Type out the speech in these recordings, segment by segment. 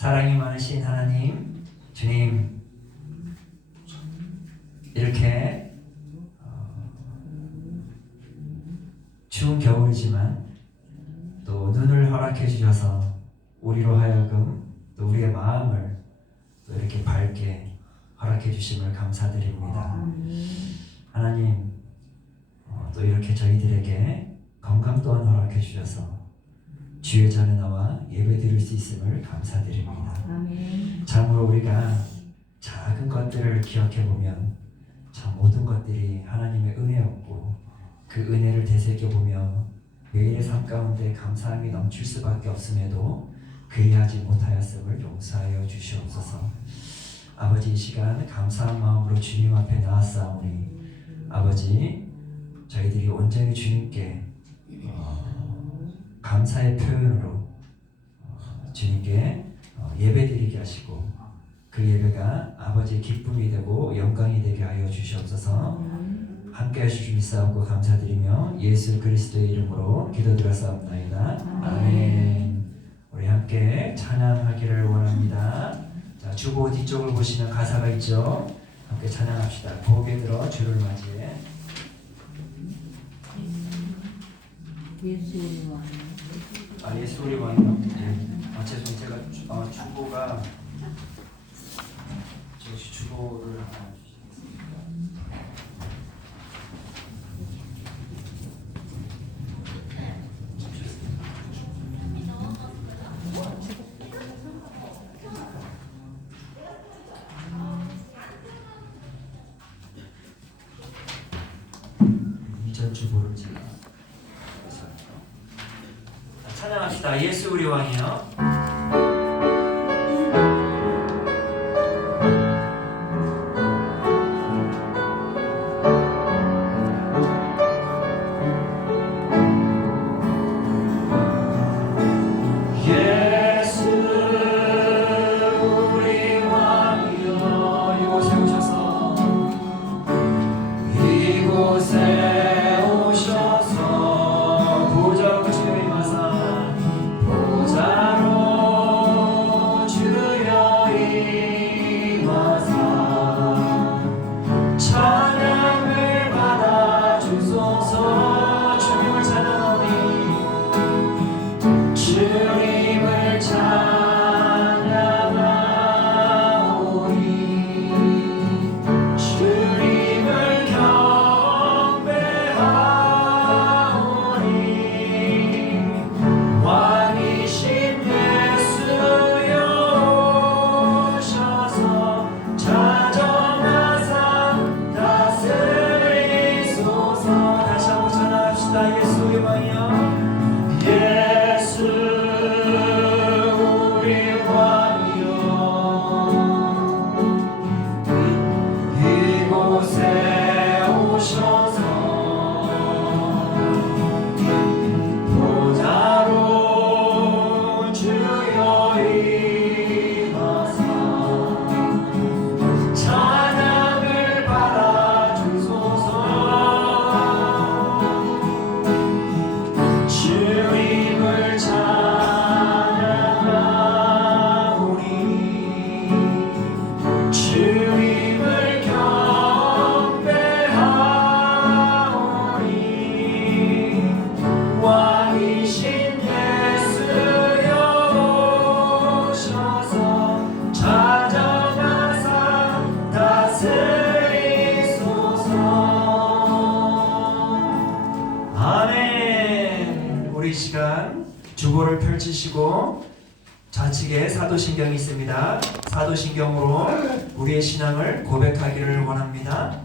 사랑이 많으신 하나님, 주님, 이렇게 추운 겨울이지만 또 눈을 허락해 주셔서 우리로 하여금 또 우리의 마음을 또 이렇게 밝게 허락해 주심을 감사드립니다. 하나님, 또 이렇게 저희들에게 건강 또한 허락해 주셔서 주의 전에 나와 예배 드릴 수 있음을 감사드립니다. 참으로 우리가 작은 것들을 기억해 보면 참 모든 것들이 하나님의 은혜였고, 그 은혜를 되새겨보며 매일의 삶 가운데 감사함이 넘칠 수밖에 없음에도 그리하지 못하였음을 용서하여 주시옵소서. 아버지, 이 시간 감사한 마음으로 주님 앞에 나왔사오니 아버지, 저희들이 온전히 주님께 감사의 표현으로 주님께 예배드리게 하시고, 그 예배가 아버지의 기쁨이 되고 영광이 되게 하여 주시옵소서. 함께 하실 줄 믿사옵고 감사드리며 예수 그리스도의 이름으로 기도드렸사옵나이다. 아멘. 우리 함께 찬양하기를 원합니다. 자, 주보 뒤쪽을 보시면 가사가 있죠. 함께 찬양합시다. 고개 들어 주를 맞이해. 예수 우리 왕. 예수 우리 왕이요? 네. 죄송, 제가 주보가 혹시 주보를 하나 주시겠습니까? 이전 주보를 제가 찬양합시다. 예수 우리 왕이요. 주보를 펼치시고 좌측에 사도신경이 있습니다. 사도신경으로 우리의 신앙을 고백하기를 원합니다.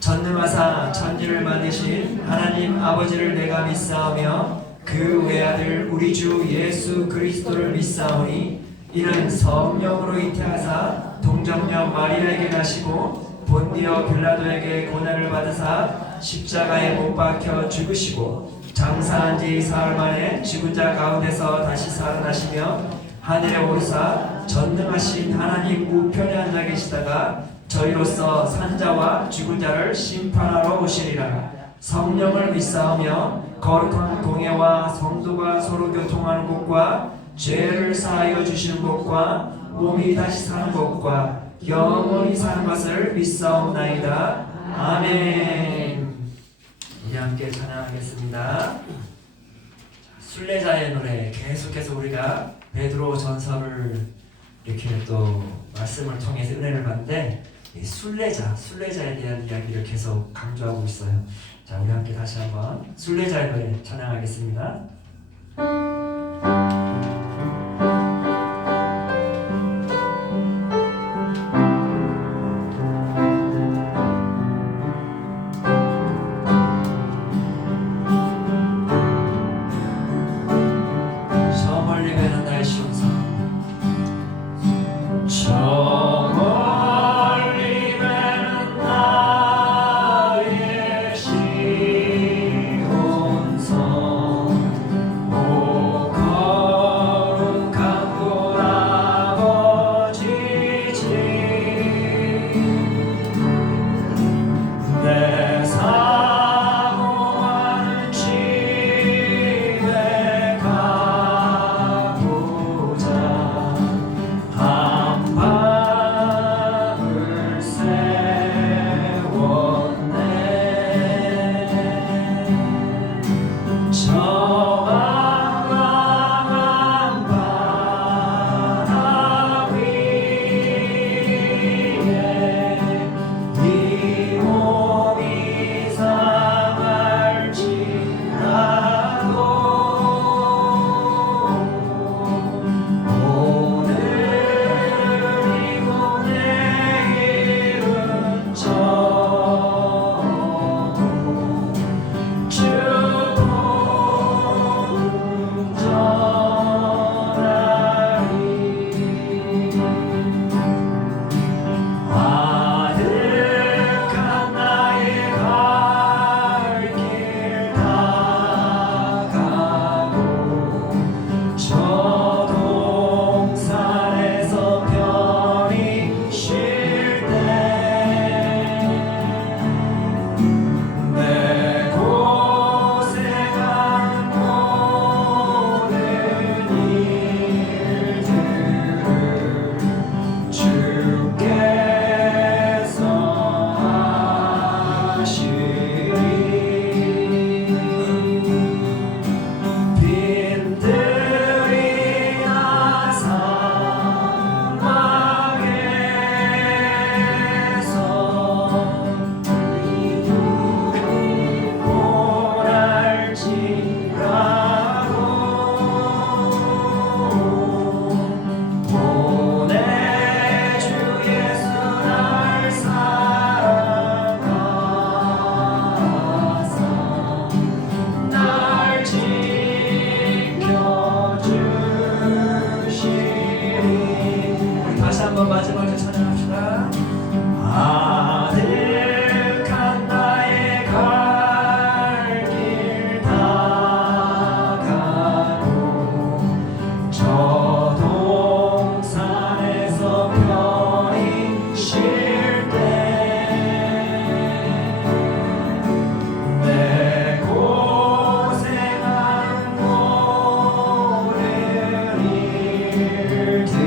전능하사 천지를 만드신 하나님 아버지를 내가 믿사오며 그 외아들 우리 주 예수 그리스도를 믿사오니 이는 성령으로 잉태하사 동정녀 마리아에게 나시고 본디오 빌라도에게 고난을 받으사 십자가에 못 박혀 죽으시고 장사한 지 사흘 만에 죽은 자 가운데서 다시 살아나시며 하늘에 오르사 전능하신 하나님 우편에 앉아 계시다가 저희로서 산자와 죽은 자를 심판하러 오시리라. 성령을 믿사오며 거룩한 공예와 성도가 서로 교통하는 곳과 죄를 사하여 주시는 것과 몸이 다시 사는 것과 영원히 사는 것을 믿사옵나이다. 아멘. 우리 함께 찬양하겠습니다. 순례자의 노래, 계속해서 우리가 베드로 전서를 이렇게 또 말씀을 통해서 은혜를 받는데 이 순례자에 대한 이야기를 계속 강조하고 있어요. 자, 우리 함께 다시 한번 순례자의 노래 찬양하겠습니다. 저 멀리 가는 나의 시온산, 저 멀리 가는 나의 시온산, 오 거룩한 곳 아버지 집, 내 사모하는 집에 가보자. 한 방을 세웠네. 저 망망한 바다 위에 이 몸이 상할지라도 오늘이고 내일은 주는 전하리. 아득한 나의 갈 길 다가고 저 동산에서 편히 쉴 때 내 고생한 모든 일들을 주께서 하시리. 빈들이 나 사막에서 보낼지라도 보내 주 예수 날 사랑하사 날 지켜주시리. 우리 다시 한번 마지막으로 찬양합시다. 아득한 나의 갈 길 다가고 저 동산에서 편히 쉴 때 내 고생한 모든 일들을 주께서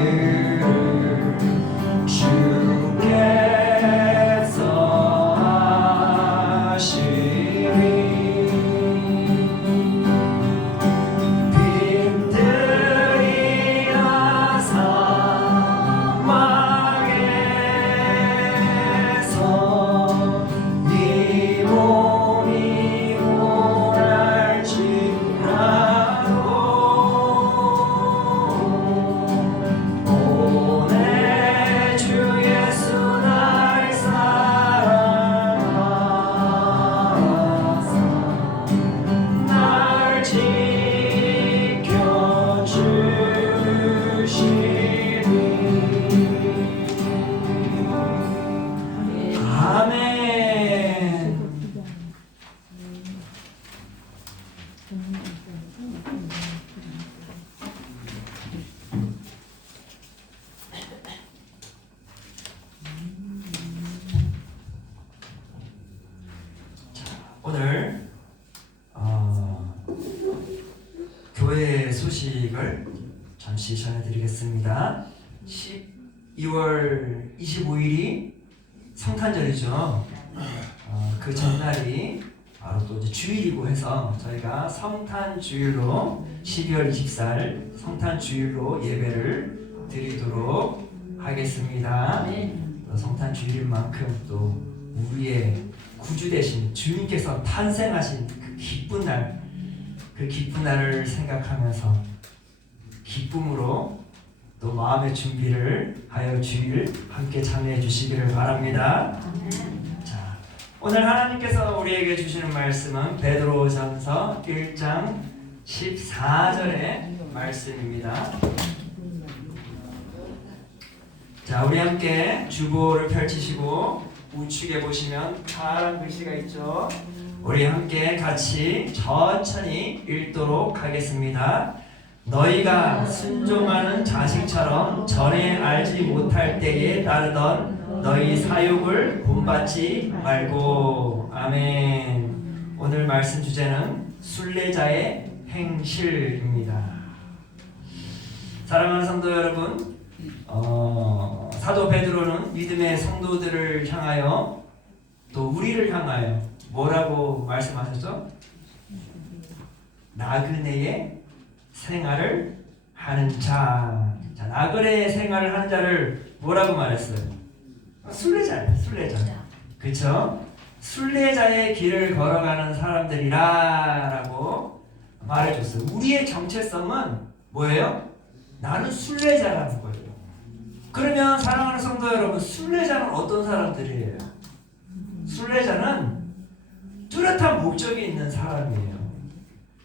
잠시 전해드리겠습니다. 12월 25일이 성탄절이죠. 그 전날이 바로 또 이제 주일이고 해서 저희가 성탄주일로 12월 24일 성탄주일로 예배를 드리도록 하겠습니다. 성탄주일인 만큼 또 우리의 구주 되신 주님께서 탄생하신 그 기쁜 날, 그 기쁜 날을 생각하면서 기쁨으로 또 마음의 준비를 하여 주일 함께 참여해 주시기를 바랍니다. 자, 오늘 하나님께서 우리에게 주시는 말씀은 베드로전서 1장 14절의 말씀입니다. 자, 우리 함께 주보를 펼치시고 우측에 보시면 파란 글씨가 있죠. 우리 함께 같이 천천히 읽도록 하겠습니다. 너희가 순종하는 자식처럼 전에 알지 못할 때에 따르던 너희 사욕을 본받지 말고. 아멘. 오늘 말씀 주제는 순례자의 행실입니다. 사랑하는 성도 여러분, 사도 베드로는 믿음의 성도들을 향하여 또 우리를 향하여 뭐라고 말씀하셨죠? 나그네의 생활을 하는 자. 자, 나그네의 생활을 하는 자를 뭐라고 말했어요? 순례자예요. 순례자. 그렇죠? 순례자의 길을 걸어가는 사람들이라라고 말해줬어요. 우리의 정체성은 뭐예요? 나는 순례자라는 거예요. 그러면 사랑하는 성도 여러분, 순례자는 어떤 사람들이에요? 순례자는 뚜렷한 목적이 있는 사람이에요.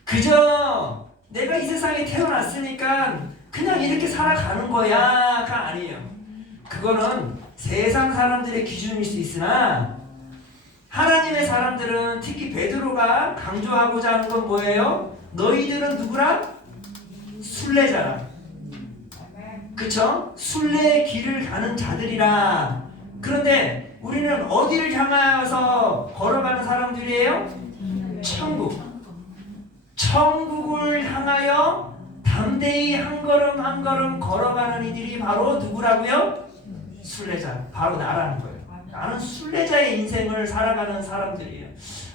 그저 내가 이 세상에 태어났으니까 그냥 이렇게 살아가는 거야가 아니에요. 그거는 세상 사람들의 기준일 수 있으나 하나님의 사람들은, 특히 베드로가 강조하고자 하는 건 뭐예요? 너희들은 누구라? 순례자라. 그쵸? 순례의 길을 가는 자들이라. 그런데 우리는 어디를 향하여서 걸어가는 사람들이에요? 천국. 천국을 향하여 담대히 한 걸음 한 걸음 걸어가는 이들이 바로 누구라고요? 순례자. 바로 나라는 거예요. 나는 순례자의 인생을 살아가는 사람들이에요.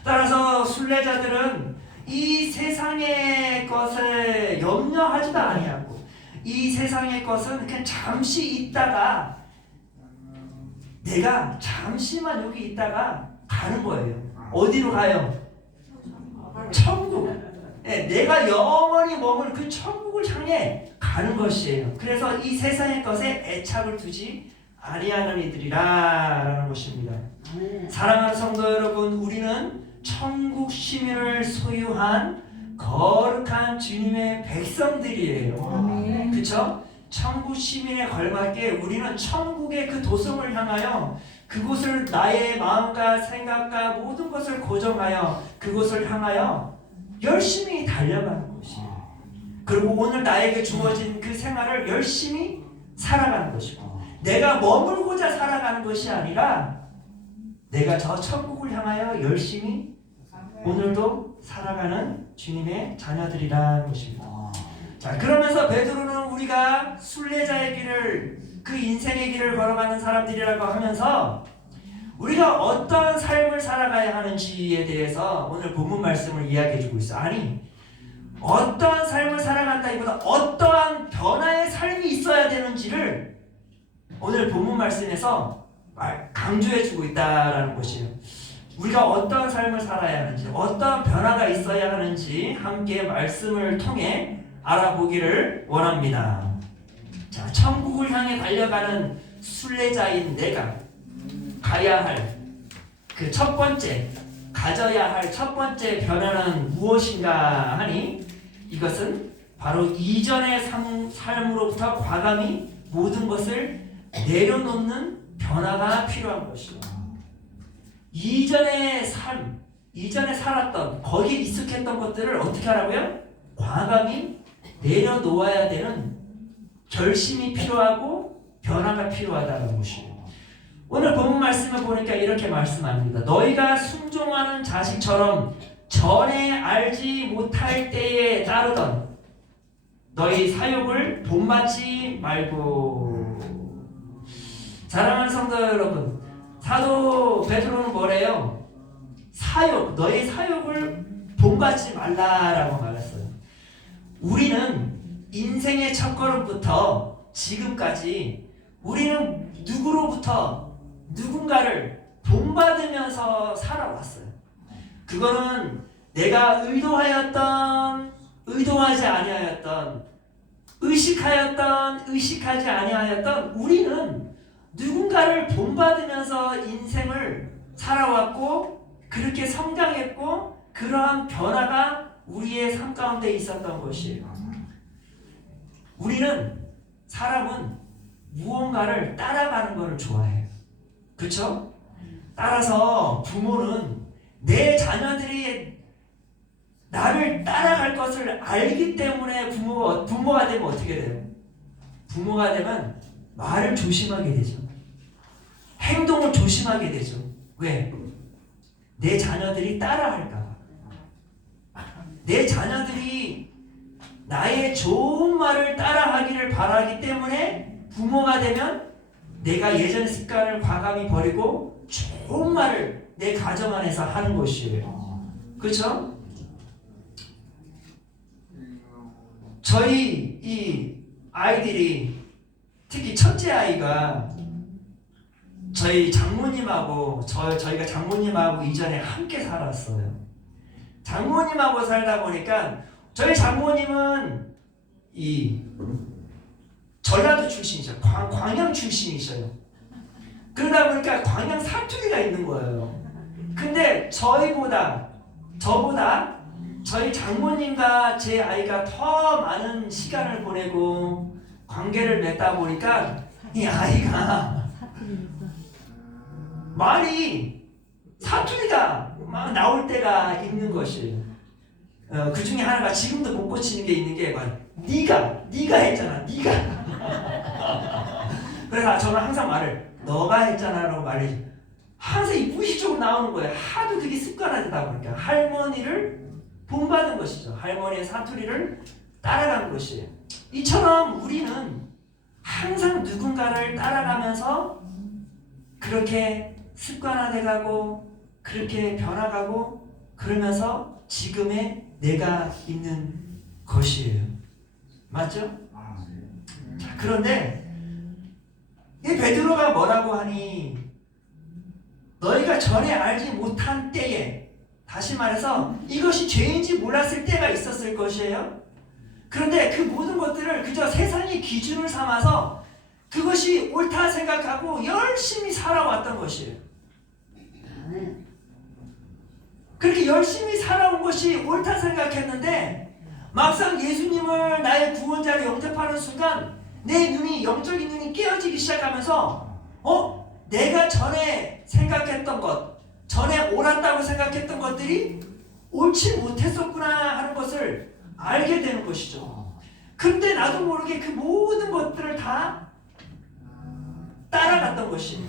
따라서 순례자들은 이 세상의 것을 염려하지도 아니하고 이 세상의 것은 그냥 잠시 있다가, 내가 잠시만 여기 있다가 가는 거예요. 어디로 가요? 천국. 네, 내가 영원히 머물 그 천국을 향해 가는 것이에요. 그래서 이 세상의 것에 애착을 두지 아니하는 이들이라라는 것입니다. 사랑하는 성도 여러분, 우리는 천국 시민을 소유한 거룩한 주님의 백성들이에요. 그렇죠? 천국 시민에 걸맞게 우리는 천국의 그 도성을 향하여, 그곳을 나의 마음과 생각과 모든 것을 고정하여 그곳을 향하여 열심히 달려가는 것이에요. 그리고 오늘 나에게 주어진 그 생활을 열심히 살아가는 것이고, 내가 머물고자 살아가는 것이 아니라 내가 저 천국을 향하여 열심히 오늘도 살아가는 주님의 자녀들이라는 것입니다. 자, 그러면서 베드로는 우리가 순례자의 길을, 그 인생의 길을 걸어가는 사람들이라고 하면서 우리가 어떤 삶을 살아가야 하는지에 대해서 오늘 본문 말씀을 이야기해주고 있어요. 아니, 어떠한 삶을 살아간다기보다 어떠한 변화의 삶이 있어야 되는지를 오늘 본문 말씀에서 강조해주고 있다라는 것이에요. 우리가 어떠한 삶을 살아야 하는지, 어떠한 변화가 있어야 하는지 함께 말씀을 통해 알아보기를 원합니다. 자, 천국을 향해 달려가는 순례자인 내가 가야 할 그 첫 번째, 가져야 할 첫 번째 변화는 무엇인가 하니, 이것은 바로 이전의 삶으로부터 과감히 모든 것을 내려놓는 변화가 필요한 것이죠. 이전의 삶, 이전에 살았던, 거기에 익숙했던 것들을 어떻게 하라고요? 과감히 내려놓아야 되는 결심이 필요하고 변화가 필요하다는 것이에요. 오늘 본문 말씀을 보니까 이렇게 말씀합니다. 너희가 순종하는 자식처럼 전에 알지 못할 때에 따르던, 너희 사욕을 본받지 말고. 사랑하는 성도 여러분, 사도 베드로는 뭐래요? 사욕, 너희 사욕을 본받지 말라라고 말했어요. 우리는 인생의 첫걸음부터 지금까지 우리는 누구로부터 누군가를 본받으면서 살아왔어요. 그거는 내가 의도하였던 의도하지 아니하였던 의식하였던 의식하지 아니하였던 우리는 누군가를 본받으면서 인생을 살아왔고 그렇게 성장했고 그러한 변화가 우리의 삶 가운데 있었던 것이에요. 우리는 사람은 무언가를 따라가는 것을 좋아해요. 그렇죠? 따라서 부모는 내 자녀들이 나를 따라갈 것을 알기 때문에 부모가 되면 어떻게 돼요? 부모가 되면 말을 조심하게 되죠. 행동을 조심하게 되죠. 왜? 내 자녀들이 따라할까 봐. 내 자녀들이 나의 좋은 말을 따라하기를 바라기 때문에 부모가 되면 내가 예전 습관을 과감히 버리고 좋은 말을 내 가정 안에서 하는 것이에요. 그렇죠? 저희 이 아이들이 특히 첫째 아이가 저희 장모님하고 저희가 장모님하고 이전에 함께 살았어요. 장모님하고 살다 보니까 저희 장모님은 이 전라도 출신이죠. 광양 출신이셔요. 그러다 보니까 광양 사투리가 있는 거예요. 근데 저보다 저희 장모님과 제 아이가 더 많은 시간을 보내고 관계를 맺다 보니까 이 아이가 말이 사투리가 막 나올 때가 있는 것이에요. 그 중에 하나가 지금도 못 고치는 게 있는 게 네가 했잖아. 네가. 그래서 저는 항상 말을 너가 했잖아라고 말해줘. 항상 이 무의식적으로 나오는 거예요. 하도 그게 습관화되다 보니까 할머니를 본받은 것이죠. 할머니의 사투리를 따라간 것이에요. 이처럼 우리는 항상 누군가를 따라가면서 그렇게 습관화돼가고 그렇게 변화가고 그러면서 지금의 내가 있는 것이에요. 맞죠? 자, 그런데 이 베드로가 뭐라고 하니 너희가 전에 알지 못한 때에 다시 말해서 이것이 죄인지 몰랐을 때가 있었을 것이에요. 그런데 그 모든 것들을 그저 세상의 기준을 삼아서 그것이 옳다 생각하고 열심히 살아왔던 것이에요. 그렇게 열심히 살아온 것이 옳다 생각했는데 막상 예수님을 나의 구원자로 영접하는 순간 내 눈이 영적인 눈이 깨어지기 시작하면서 내가 전에 생각했던 것 전에 옳았다고 생각했던 것들이 옳지 못했었구나 하는 것을 알게 되는 것이죠. 근데 나도 모르게 그 모든 것들을 다 따라갔던 것이에요.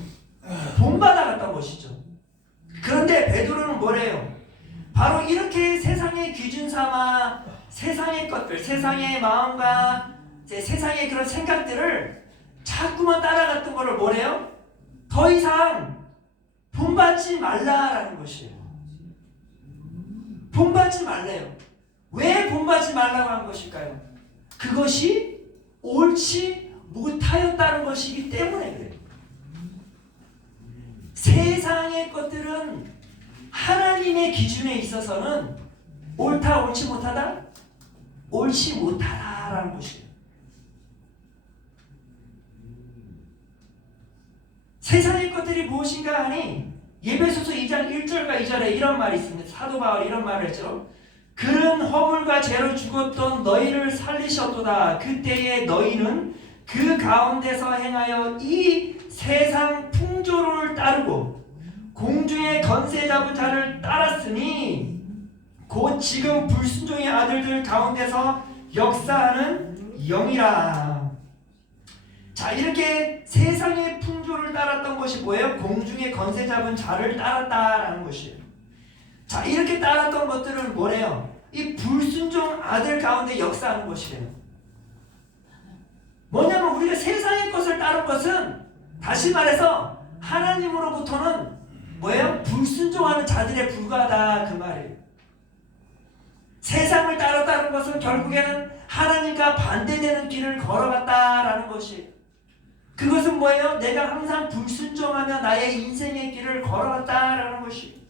본받아갔던 것이죠. 그런데 베드로는 뭐래요? 바로 이렇게 세상의 기준 삼아 세상의 것들, 세상의 마음과 세상의 그런 생각들을 자꾸만 따라갔던 것을 뭐래요? 더 이상 본받지 말라라는 것이에요. 본받지 말래요. 왜 본받지 말라고 한 것일까요? 그것이 옳지 못하였다는 것이기 때문에 그래요. 세상의 것들은 하나님의 기준에 있어서는 옳다, 옳지 못하다? 옳지 못하다라는 것이에요. 세상의 것들이 무엇인가 하니 예배소서 2장 1절과 2절에 이런 말이 있습니다. 사도 바울이 이런 말을 했죠. 그는 허물과 죄로 죽었던 너희를 살리셨도다. 그때에 너희는 그 가운데서 행하여 이 세상 풍조를 따르고 공중의 건세 잡은 자를 따랐으니 곧 지금 불순종의 아들들 가운데서 역사하는 영이라. 자, 이렇게 세상의 풍조를 따랐던 것이 뭐예요? 공중의 건세 잡은 자를 따랐다라는 것이에요. 자, 이렇게 따랐던 것들은 뭐래요? 이 불순종 아들 가운데 역사하는 것이래요. 뭐냐면 우리가 세상의 것을 따른 것은 다시 말해서 하나님으로부터는 뭐예요? 불순종하는 자들에 불과하다 그 말이에요. 세상을 따랐다는 것은 결국에는 하나님과 반대되는 길을 걸어갔다라는 것이, 그것은 뭐예요? 내가 항상 불순종하며 나의 인생의 길을 걸어갔다라는 것이.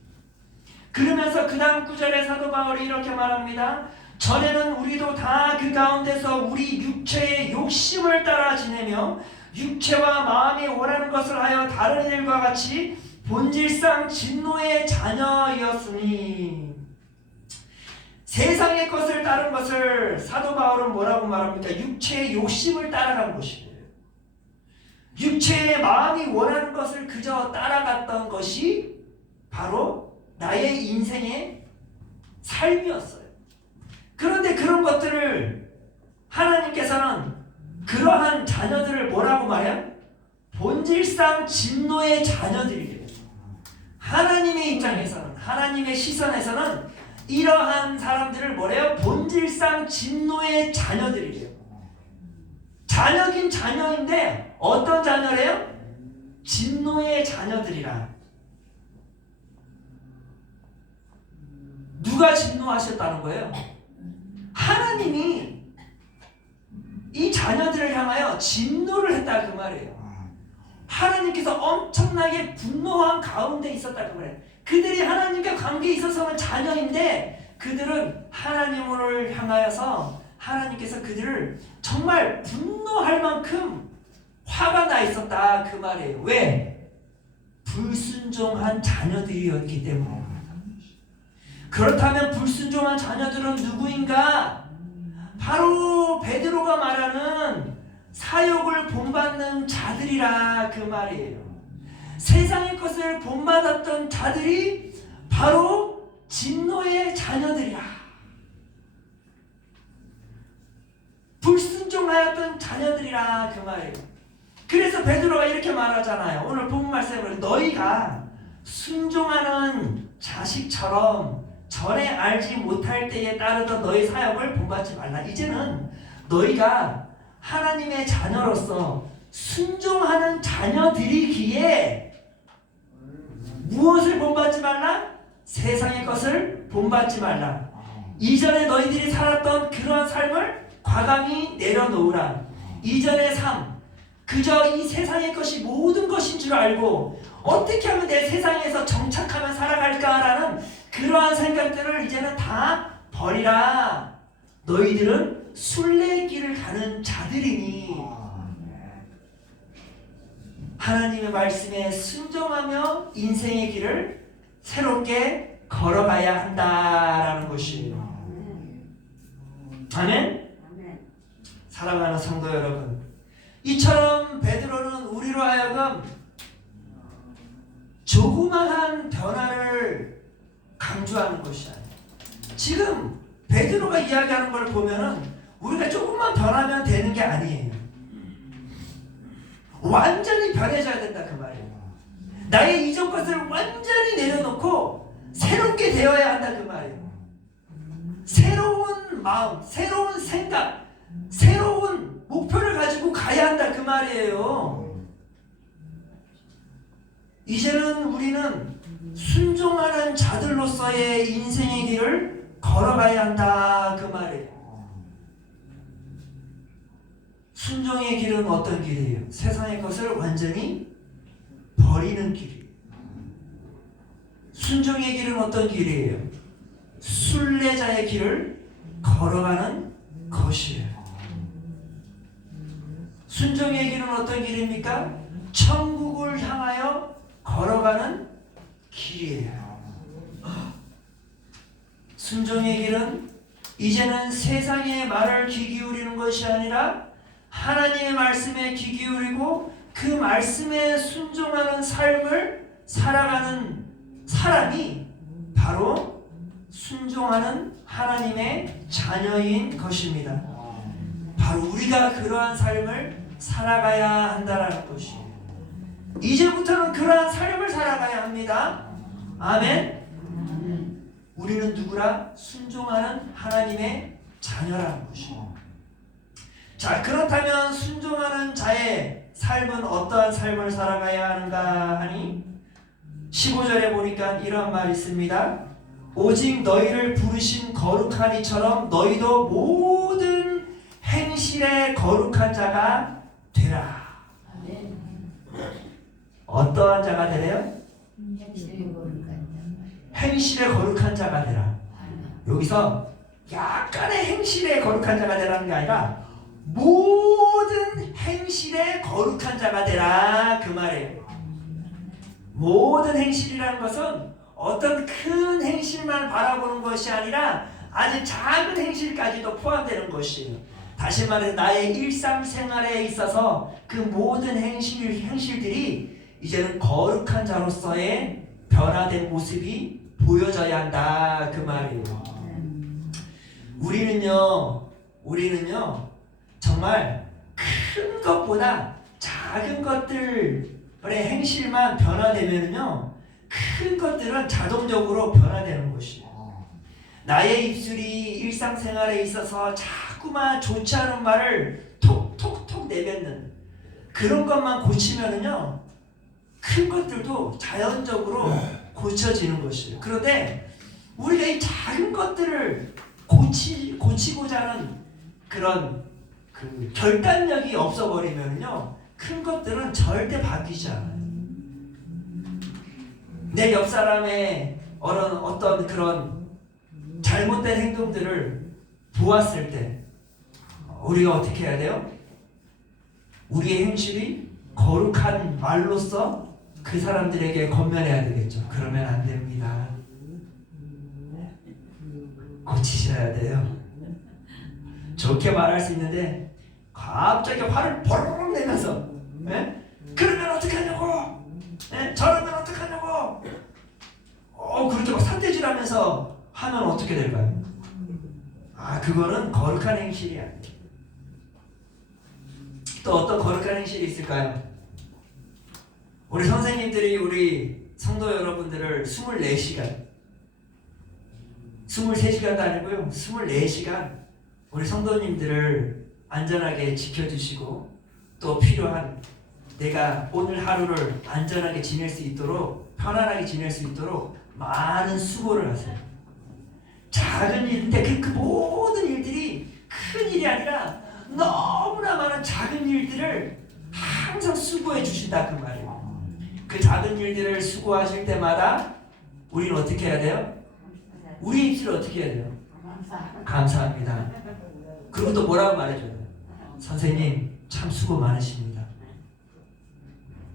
그러면서 그 다음 구절에 사도 바울이 이렇게 말합니다. 전에는 우리도 다 그 가운데서 우리 육체의 욕심을 따라 지내며 육체와 마음이 원하는 것을 하여 다른 일과 같이 본질상 진노의 자녀이었으니. 세상의 것을 따른 것을 사도 바울은 뭐라고 말합니까? 육체의 욕심을 따라간 것이에요. 육체의 마음이 원하는 것을 그저 따라갔던 것이 바로 나의 인생의 삶이었어요. 그런데 그런 것들을 하나님께서는 그러한 자녀들을 뭐라고 말해요? 본질상 진노의 자녀들이래요. 하나님의 입장에서는, 하나님의 시선에서는 이러한 사람들을 뭐래요? 본질상 진노의 자녀들이래요. 자녀긴 자녀인데 어떤 자녀래요? 진노의 자녀들이라. 누가 진노하셨다는 거예요? 하나님이 이 자녀들을 향하여 진노를 했다 그 말이에요. 하나님께서 엄청나게 분노한 가운데 있었다 그 말이에요. 그들이 하나님과 관계에 있어서는 자녀인데 그들은 하나님을 향하여서 하나님께서 그들을 정말 분노할 만큼 화가 나 있었다 그 말이에요. 왜? 불순종한 자녀들이었기 때문에. 그렇다면 불순종한 자녀들은 누구인가? 바로 베드로가 말하는 사욕을 본받는 자들이라 그 말이에요. 세상의 것을 본받았던 자들이 바로 진노의 자녀들이라. 불순종하였던 자녀들이라 그 말이에요. 그래서 베드로가 이렇게 말하잖아요. 오늘 본문 말씀으로 너희가 순종하는 자식처럼 전에 알지 못할 때에 따르던 너희 사역을 본받지 말라. 이제는 너희가 하나님의 자녀로서 순종하는 자녀들이기에 무엇을 본받지 말라? 세상의 것을 본받지 말라. 이전에 너희들이 살았던 그러한 삶을 과감히 내려놓으라. 이전의 삶, 그저 이 세상의 것이 모든 것인 줄 알고 어떻게 하면 내 세상에서 정착하며 살아갈까라는 그러한 생각들을 이제는 다 버리라. 너희들은 순례길을 가는 자들이니 하나님의 말씀에 순종하며 인생의 길을 새롭게 걸어가야 한다라는 것이에요. 아멘? 사랑하는 성도 여러분, 이처럼 베드로는 우리로 하여금 조그마한 변화를 강조하는 것이 아니에요. 지금 베드로가 이야기하는 걸 보면은 우리가 조금만 변하면 되는 게 아니에요. 완전히 변해져야 된다 그 말이에요. 나의 이전 것을 완전히 내려놓고 새롭게 되어야 한다 그 말이에요. 새로운 마음, 새로운 생각, 새로운 목표를 가지고 가야 한다 그 말이에요. 이제는 우리는 순종하는 자들로서의 인생의 길을 걸어가야 한다 그 말이에요. 순종의 길은 어떤 길이에요? 세상의 것을 완전히 버리는 길이에요. 순종의 길은 어떤 길이에요? 순례자의 길을 걸어가는 것이에요. 순종의 길은 어떤 길입니까? 천국을 향하여 걸어가는 길이에요. 순종의 길은 이제는 세상의 말을 귀 기울이는 것이 아니라 하나님의 말씀에 귀 기울이고 그 말씀에 순종하는 삶을 살아가는 사람이 바로 순종하는 하나님의 자녀인 것입니다. 바로 우리가 그러한 삶을 살아가야 한다는 것이에요. 이제부터는 그러한 삶을 살아가야 합니다. 아멘. 우리는 누구라? 순종하는 하나님의 자녀라는 것이에요. 자, 그렇다면 순종하는 자의 삶은 어떠한 삶을 살아가야 하는가 하니 15절에 보니까 이런 말이 있습니다. 오직 너희를 부르신 거룩한 이처럼 너희도 모든 행실에 거룩한 자가 되라. 어떠한 자가 되래요? 행실에 거룩한 자가 되라. 여기서 약간의 행실에 거룩한 자가 되라는 게 아니라 모든 행실에 거룩한 자가 되라, 그 말이에요. 모든 행실이라는 것은 어떤 큰 행실만 바라보는 것이 아니라 아주 작은 행실까지도 포함되는 것이에요. 다시 말해 나의 일상생활에 있어서 그 모든 행실들이 이제는 거룩한 자로서의 변화된 모습이 보여져야 한다, 그 말이에요. 우리는요 정말 큰 것보다 작은 것들의 행실만 변화되면요 큰 것들은 자동적으로 변화되는 것이에요. 나의 입술이 일상생활에 있어서 자꾸만 좋지 않은 말을 톡톡톡 내뱉는 그런 것만 고치면은요 큰 것들도 자연적으로 고쳐지는 것이에요. 그런데 우리가 이 작은 것들을 고치고자 하는 그런 그 결단력이 없어버리면요 큰 것들은 절대 바뀌지 않아요. 내 옆 사람의 어떤 그런 잘못된 행동들을 보았을 때 우리가 어떻게 해야 돼요? 우리의 행실이 거룩한 말로써 그 사람들에게 건면해야 되겠죠. 그러면 안 됩니다. 고치셔야 돼요. 좋게 말할 수 있는데 갑자기 화를 버럭 내면서 그러면 어떻게 하냐고, 저러면 어떻게 하냐고, 그렇게 막 산대질하면서 하면 어떻게 될까요? 그거는 거룩한 행실이 아니에요. 또 어떤 거룩한 행실이 있을까요? 우리 선생님들이 우리 성도 여러분들을 23시간도 아니고요 24시간 우리 성도님들을 안전하게 지켜주시고 또 필요한 내가 오늘 하루를 안전하게 지낼 수 있도록 편안하게 지낼 수 있도록 많은 수고를 하세요. 작은 일인데 그 모든 일들이 큰 일이 아니라 너무나 많은 작은 일들을 항상 수고해 주신다, 그 말이에요. 그 작은 일들을 수고하실 때마다 우리는 어떻게 해야 돼요? 우리 입술을 어떻게 해야 돼요? 감사합니다. 그리고 또 뭐라고 말해줘요? 선생님 참 수고 많으십니다.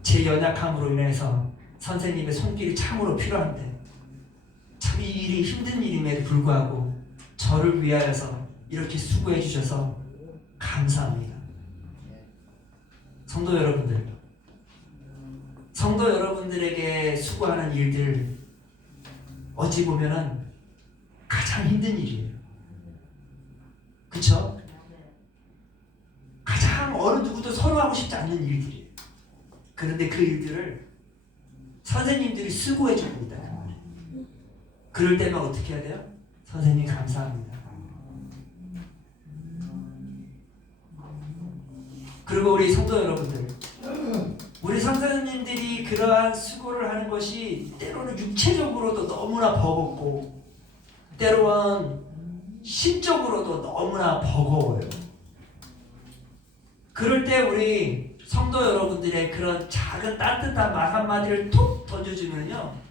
제 연약함으로 인해서 선생님의 손길이 참으로 필요한데 참 이 일이 힘든 일임에도 불구하고 저를 위하여서 이렇게 수고해 주셔서 감사합니다. 성도 여러분들에게 수고하는 일들 어찌 보면은 가장 힘든 일이에요. 그쵸? 가장 어느 누구도 서로 하고 싶지 않는 일들이에요. 그런데 그 일들을 선생님들이 수고해 줍니다. 그럴 때만 어떻게 해야 돼요? 선생님 감사합니다. 그리고 우리 성도 여러분들, 우리 선생님들이 그러한 수고를 하는 것이 때로는 육체적으로도 너무나 버겁고 때로는 심적으로도 너무나 버거워요. 그럴 때 우리 성도 여러분들의 그런 작은 따뜻한 말 한마디를 톡 던져주면요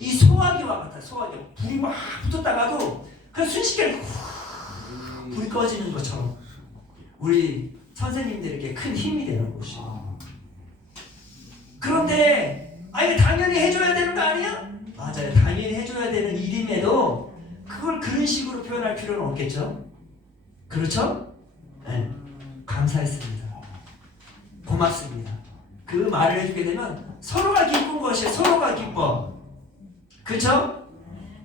이 소화기와 같아. 소화기 불이 막 붙었다가도 그냥 순식간에 불이 꺼지는 것처럼 우리 선생님들에게 큰 힘이 되는 것이에요. 그런데 이거 당연히 해줘야 되는 거 아니야? 맞아요. 당연히 해줘야 되는 일임에도 그걸 그런 식으로 표현할 필요는 없겠죠? 그렇죠? 네. 감사했습니다. 고맙습니다. 그 말을 해주게 되면 서로가 기쁜 것이에요. 서로가 기뻐. 그렇죠?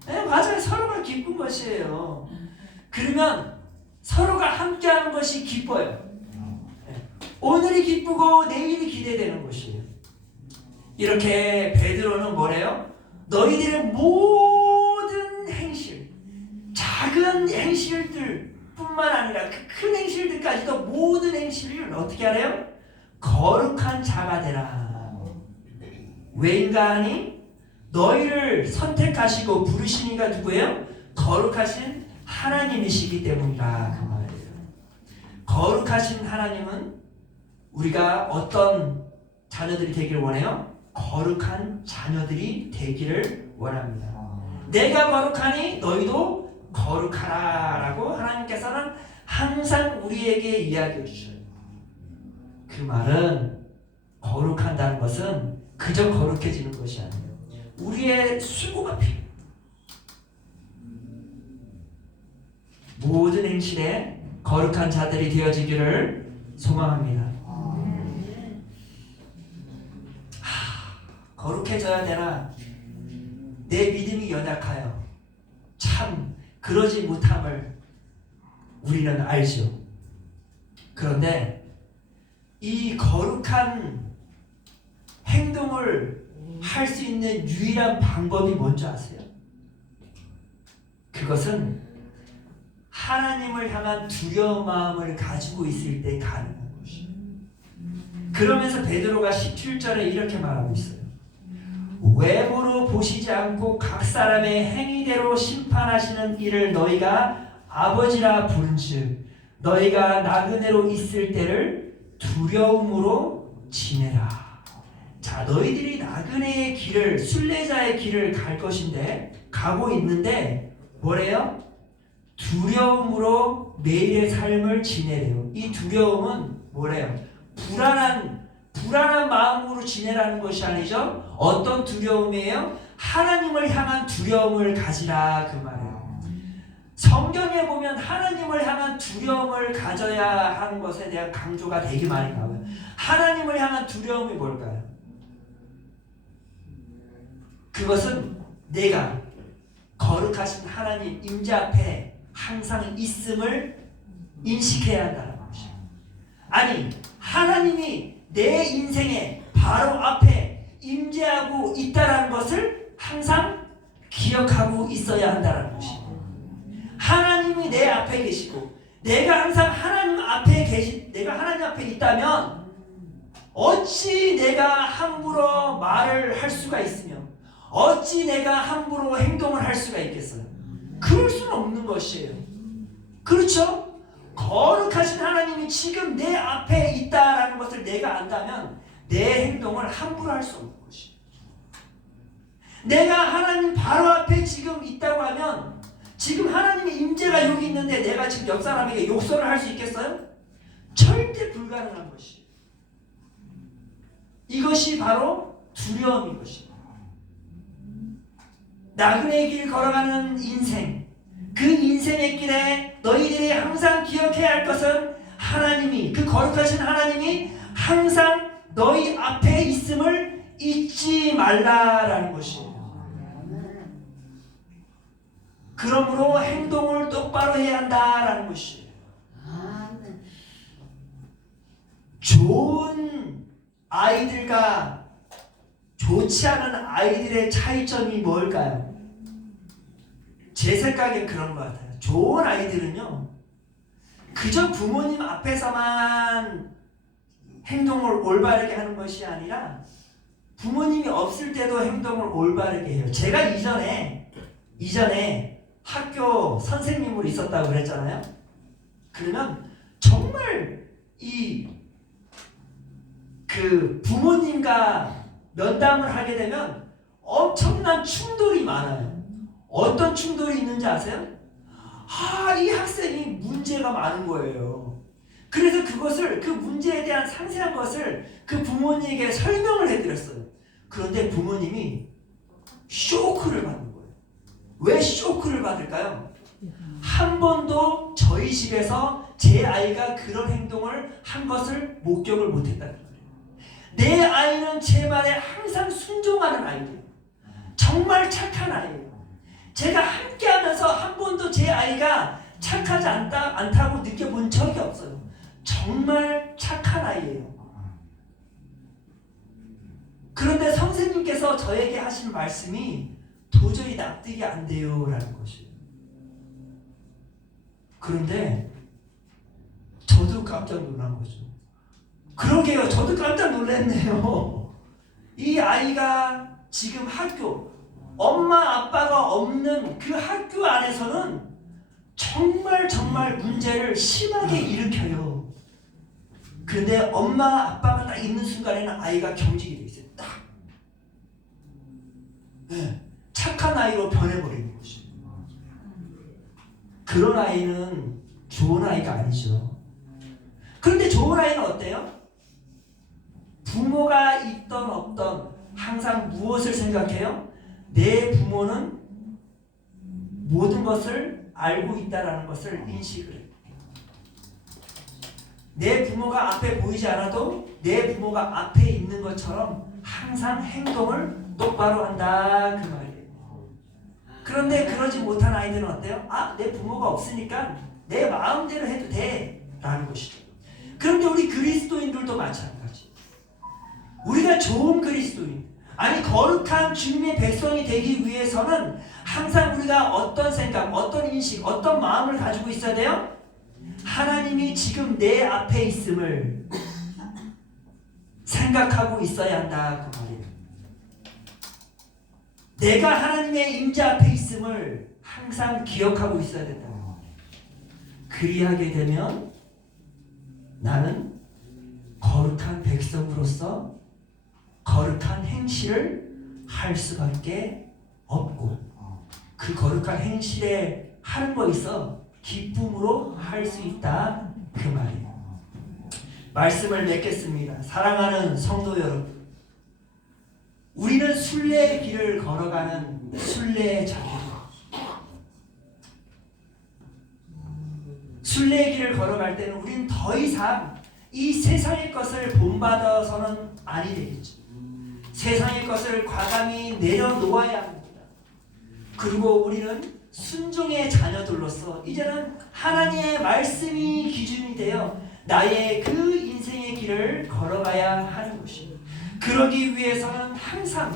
네, 맞아요. 서로가 기쁜 것이에요. 그러면 서로가 함께하는 것이 기뻐요. 네. 오늘이 기쁘고 내일이 기대되는 것이에요. 이렇게 베드로는 뭐래요? 너희들의 모든 행실, 작은 행실들 뿐만 뿐만 아니라 그 큰 행실들까지도 모든 행실을 어떻게 하래요? 거룩한 자가 되라. 왜인가 하니 너희를 선택하시고 부르신 이가 누구예요? 거룩하신 하나님이시기 때문이라 그 말이에요. 거룩하신 하나님은 우리가 어떤 자녀들이 되기를 원해요? 거룩한 자녀들이 되기를 원합니다. 내가 거룩하니 너희도 거룩하라 라고 하나님께서는 항상 우리에게 이야기해 주셔요. 그 말은 거룩한다는 것은 그저 거룩해지는 것이 아니에요. 우리의 수고가 필요해요. 모든 행실에 거룩한 자들이 되어지기를 소망합니다. 거룩해져야 되나? 내 믿음이 연약하여 참 그러지 못함을 우리는 알죠. 그런데 이 거룩한 행동을 할 수 있는 유일한 방법이 뭔지 아세요? 그것은 하나님을 향한 두려운 마음을 가지고 있을 때 가능한 것이에요. 그러면서 베드로가 17절에 이렇게 말하고 있어요. 외모로 보시지 않고 각 사람의 행위대로 심판하시는 이를 너희가 아버지라 부른즉 너희가 나그네로 있을 때를 두려움으로 지내라. 자, 너희들이 나그네의 길을, 순례자의 길을 갈 것인데 가고 있는데 뭐래요? 두려움으로 매일의 삶을 지내래요. 이 두려움은 뭐래요? 불안한 마음으로 지내라는 것이 아니죠. 어떤 두려움이에요? 하나님을 향한 두려움을 가지라 그 말이에요. 성경에 보면 하나님을 향한 두려움을 가져야 하는 것에 대한 강조가 되게 많이 나와요. 하나님을 향한 두려움이 뭘까요? 그것은 내가 거룩하신 하나님 임재 앞에 항상 있음을 인식해야 한다는 것이에요. 아니, 하나님이 내 인생의 바로 앞에 임재하고 있다는 것을 항상 기억하고 있어야 한다는 것이에요. 하나님이 내 앞에 계시고 내가 항상 내가 하나님 앞에 있다면 어찌 내가 함부로 말을 할 수가 있으며 어찌 내가 함부로 행동을 할 수가 있겠어요? 그럴 수는 없는 것이에요. 그렇죠? 거룩하신 하나님이 지금 내 앞에 있다라는 것을 내가 안다면 내 행동을 함부로 할 수 없는 것이에요. 내가 하나님 바로 앞에 지금 있다고 하면 지금 하나님의 임재가 여기 있는데 내가 지금 옆 사람에게 욕설을 할 수 있겠어요? 절대 불가능한 것이에요. 이것이 바로 두려움인 것이에요. 나그네의 길 걸어가는 인생, 그 인생의 길에 너희들이 항상 기억해야 할 것은 하나님이, 그 거룩하신 하나님이 항상 너희 앞에 있음을 잊지 말라라는 것이에요. 그러므로 행동을 똑바로 해야 한다라는 것이에요. 좋은 아이들과 좋지 않은 아이들의 차이점이 뭘까요? 제 생각엔 그런 것 같아요. 좋은 아이들은요, 그저 부모님 앞에서만 행동을 올바르게 하는 것이 아니라 부모님이 없을 때도 행동을 올바르게 해요. 제가 이전에 학교 선생님으로 있었다고 그랬잖아요. 그러면 정말 그 부모님과 면담을 하게 되면 엄청난 충돌이 많아요. 어떤 충돌이 있는지 아세요? 이 학생이 문제가 많은 거예요. 그래서 그 문제에 대한 상세한 것을 그 부모님에게 설명을 해드렸어요. 그런데 부모님이 쇼크를 받는 거예요. 왜 쇼크를 받을까요? 한 번도 저희 집에서 제 아이가 그런 행동을 한 것을 목격을 못했다는 거예요. 내 아이는 제 말에 항상 순종하는 아이예요. 정말 착한 아이예요. 제가 함께하면서 한 번도 제 아이가 착하지 않다고 느껴본 적이 없어요. 정말 착한 아이예요. 그런데 선생님께서 저에게 하신 말씀이 도저히 납득이 안 돼요 라는 것이에요. 그런데 저도 깜짝 놀란 거죠. 그러게요. 저도 깜짝 놀랐네요. 이 아이가 지금 학교, 엄마 아빠가 없는 그 학교 안에서는 정말 문제를 심하게 일으켜요. 그런데 엄마 아빠가 딱 있는 순간에는 아이가 경직이 돼 있어요. 딱. 네. 착한 아이로 변해버리는 거죠. 그런 아이는 좋은 아이가 아니죠. 그런데 좋은 아이는 어때요? 부모가 있던 없던 항상 무엇을 생각해요? 내 부모는 모든 것을 알고 있다라는 것을 인식을 해요. 내 부모가 앞에 보이지 않아도 내 부모가 앞에 있는 것처럼 항상 행동을 똑바로 한다 그 말이에요. 그런데 그러지 못한 아이들은 어때요? 아, 내 부모가 없으니까 내 마음대로 해도 돼 라는 것이죠. 그런데 우리 그리스도인들도 마찬가지. 우리가 좋은 그리스도인, 아니 거룩한 주님의 백성이 되기 위해서는 항상 우리가 어떤 생각, 어떤 인식, 어떤 마음을 가지고 있어야 돼요? 하나님이 지금 내 앞에 있음을 생각하고 있어야 한다 그 말이에요. 내가 하나님의 임재 앞에 있음을 항상 기억하고 있어야 된다. 그리하게 되면 나는 거룩한 백성으로서 거룩한 행실을 할 수밖에 없고, 그 거룩한 행실에 하는 거 있어 기쁨으로 할 수 있다 그 말이에요. 말씀을 맺겠습니다. 사랑하는 성도 여러분, 우리는 순례의 길을 걸어가는 순례의 자녀들. 순례의 길을 걸어갈 때는 우리는 더 이상 이 세상의 것을 본받아서는 아니 되겠죠. 세상의 것을 과감히 내려놓아야 합니다. 그리고 우리는 순종의 자녀들로서 이제는 하나님의 말씀이 기준이 되어 나의 그 인생의 길을 걸어가야 하는 것입니다. 그러기 위해서는 항상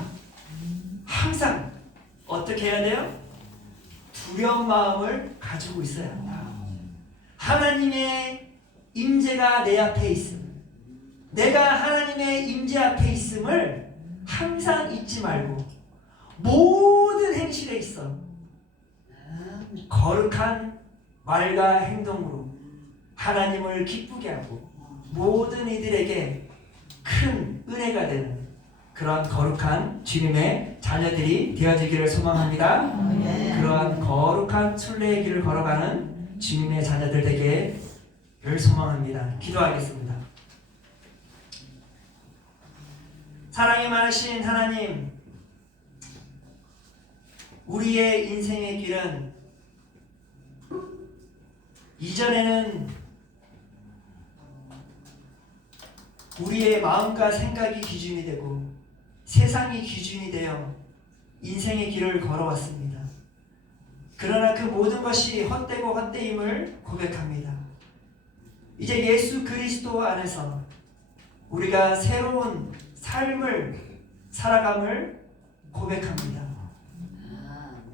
어떻게 해야 돼요? 두려운 마음을 가지고 있어야 한다. 하나님의 임재가 내 앞에 있음, 내가 하나님의 임재 앞에 있음을 항상 잊지 말고 모든 행실에 있어 거룩한 말과 행동으로 하나님을 기쁘게 하고 모든 이들에게 큰 은혜가 되는 그러한 거룩한 주님의 자녀들이 되어지기를 소망합니다. 그러한 거룩한 순례의 길을 걸어가는 주님의 자녀들 되기를 소망합니다. 기도하겠습니다. 사랑이 많으신 하나님, 우리의 인생의 길은 이전에는 우리의 마음과 생각이 기준이 되고 세상이 기준이 되어 인생의 길을 걸어왔습니다. 그러나 그 모든 것이 헛되고 헛되임을 고백합니다. 이제 예수 그리스도 안에서 우리가 새로운 삶을 살아감을 고백합니다.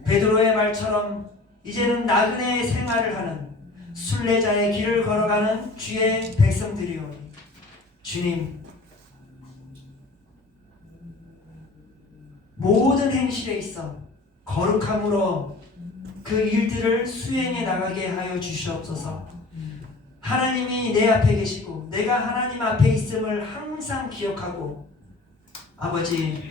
베드로의 말처럼 이제는 나그네 생활을 하는 순례자의 길을 걸어가는 주의 백성들이오니 주님, 모든 행실에 있어 거룩함으로 그 일들을 수행해 나가게 하여 주시옵소서. 하나님이 내 앞에 계시고 내가 하나님 앞에 있음을 항상 기억하고 아버지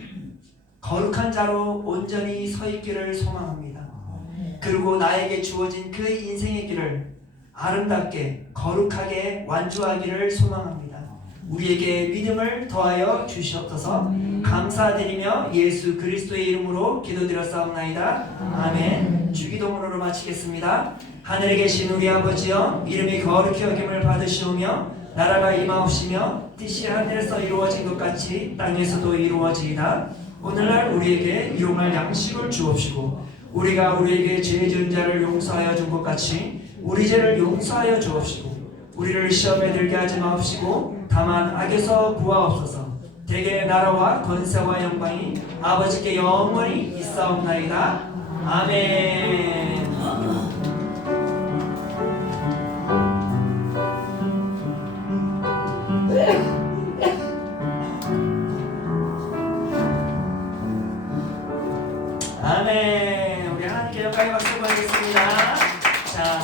거룩한 자로 온전히 서 있기를 소망합니다. 그리고 나에게 주어진 그 인생의 길을 아름답게 거룩하게 완주하기를 소망합니다. 우리에게 믿음을 더하여 주시옵소서. 감사드리며 예수 그리스도의 이름으로 기도드렸사옵나이다. 아멘. 주기도문으로 마치겠습니다. 하늘에 계신 우리 아버지여, 이름이 거룩히 여김을 받으시오며 나라가 임하옵시며 뜻이 하늘에서 이루어진 것 같이 땅에서도 이루어지이다. 오늘날 우리에게 일용할 양식을 주옵시고 우리가 우리에게 죄 지은 자를 용서하여 준 것 같이 우리 죄를 용서하여 주옵시고 우리를 시험에 들게 하지 마옵시고 다만 악에서 구하옵소서. 대개 나라와 권세와 영광이 아버지께 영원히 있사옵나이다. 아멘. 아멘. 우리 하나님께 영광의 박수 보내겠습니다.